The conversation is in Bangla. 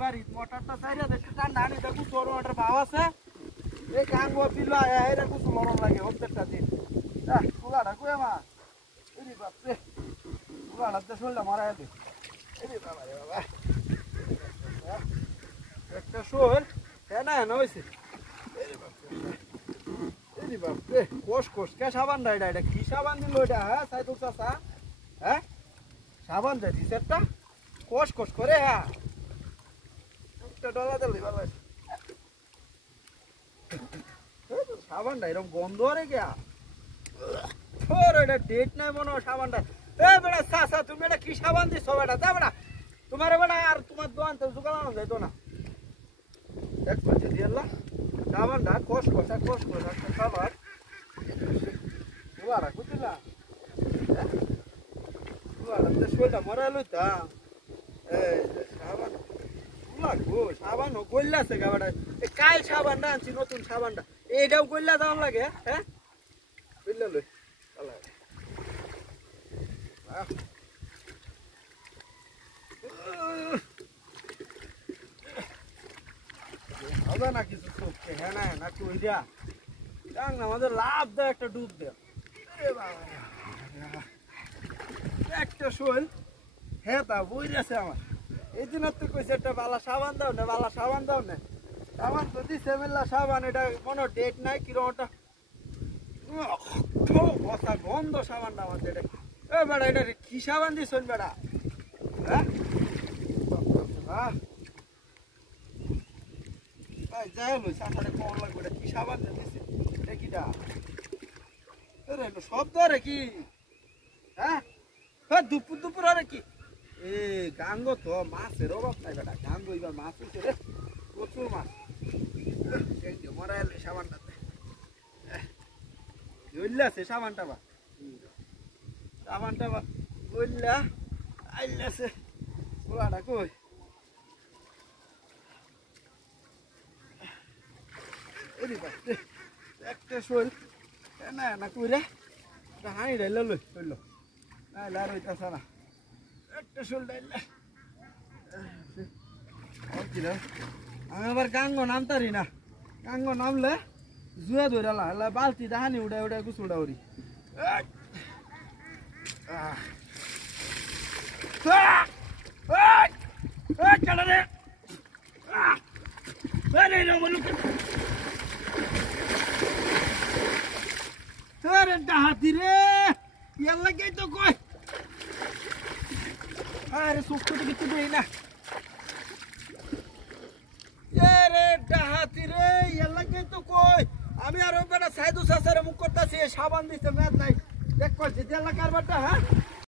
বাড়ি মোটরটা চাইরা দেখতে ঠান্ডা আনি দেখো তোর ওটার ভাব আছে এই কাঙ্গো পিলো আয়া এরা কিছু লড়ন লাগে প্রত্যেকটা দিন কুলাটা কই মা এরি বাপরে কুলাটা তো শোলটা মারা দে এরি বাবা রে বাবা একটা শোল হ্যাঁ না হয়েছে এরি বাপরে কোষ কোষ কে সাবান ডাইডা এটা কি সাবান দিল এটা হ্যাঁ সাইদুল চাচা হ্যাঁ সাবান দে দিছে একটা কোষ কোষ করে হ্যাঁ একটা ডলা দিলি বাবা সাবানটা এরকম গন্ধ রে গিয়া ওর এটা ডেট নাই মনে হয় সাবানটা এ বেটা চাচা তুমি এটা কি সাবান দিছো বেটা যা বেটা তোমার বেটা আর তোমার দোকান তো জোগানো যাইতো না এক পাশে দিয়ে সাবানটা কোষ কোষ একটা সাবান তোমার বুঝলা তোমার শরীরটা মরা লইতাম এই সাবান সাবান গল্লাছে গাবাটা কাল সাবানটা আনছি নতুন সাবানটা এইটাও গল্লা দাম লাগে হ্যাঁ বুঝলে লই হবে না কিছু চোখকে হ্যাঁ না নাকি ওইটা যাক না আমাদের লাভ দেয় একটা ডুব দেয় একটা শোল হ্যাঁ তা বই আছে আমার এই দিন তো কইছে একটা বালা সাবান দাও না বালা সাবান দাও না সাবান তো দিছে মেলা সাবান এটা কোনো ডেট নাই কিরকম ওটা বসা গন্ধ সাবানটা আমার এটা এ বেড়া এটা কি সাবান দিস বেড়া হ্যাঁ যাই হলো সাঁতারে কম লাগবে এটা কি সাবান দিছে এটা কিটা শব্দ রে কি হ্যাঁ দুপুর দুপুর আরে কি এ গাঙ্গ তো মাছের অভাব নাই বেটা গাঙ্গ এবার মাছ হয়েছে রে প্রচুর মাছ মরা এলে সাবানটাতে গল্লাছে সাবানটা বা গল্লা আইলাছে পোলাটা কই এরি বাপরে একটা শোল না না কইরা হাঁড়ি ডাইলা লইল না লার হইতাছে না একটা শোল ডাইলা আমি আবার গাঙ্গ নামতারি না গাঙ্গ নামলে জুয়া ধরে বালতি দাহানি উড়ে উড়ে গুছুড়া উড়ি হাতি রে লাগে তো কই আরে সুখ তো কিছু দেই না ডাহাতি রে লাগে তো কই আমি আর বেটা সাইদু চাচারে মুখ করতেছি সাবান দিছে মেদ নাই দেখ কইছি দেলা কারবারটা হ্যাঁ